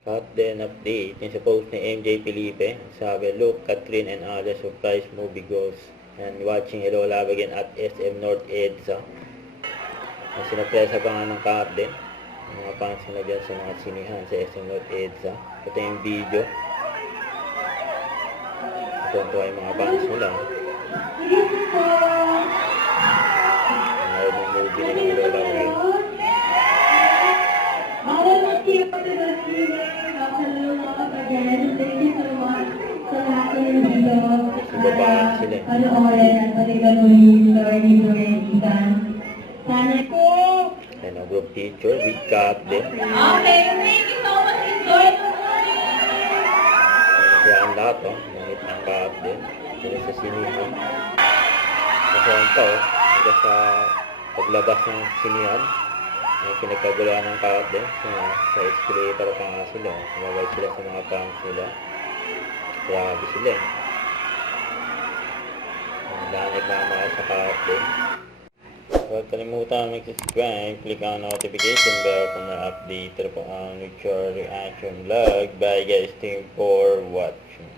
Cut then update. Yung sa post ni MJ Felipe, sabi, look, Catherine and other surprise movie goes. And watching Hello Love Again at SM North EDSA. Sinapresa pa nga ng cut din. Mga fans na dyan sa mga sinihan sa SM North EDSA. Ito yung video. Ito yung mga fans nila. Nanood ng movie nila Hello Love Again. Babaan sila. Yan ang group picture with cut din. Okay, thank you so much. Enjoy the morning. Kaya ang lahat, nangit ng cut din. Sila sa sinihan. Kasi ang tao, hanggang sa paglabas ng sinihan, pinagkaguluhan ng cut din. Sa escalator pa nga sila. Kumabay sila sa mga fans nila. Grabe sila. Dahil nagmamahal sa cut din. Huwag kalimutan mag-subscribe, click ang notification bell kung na-update po ang future reaction vlog. Bye guys, thank you for watching.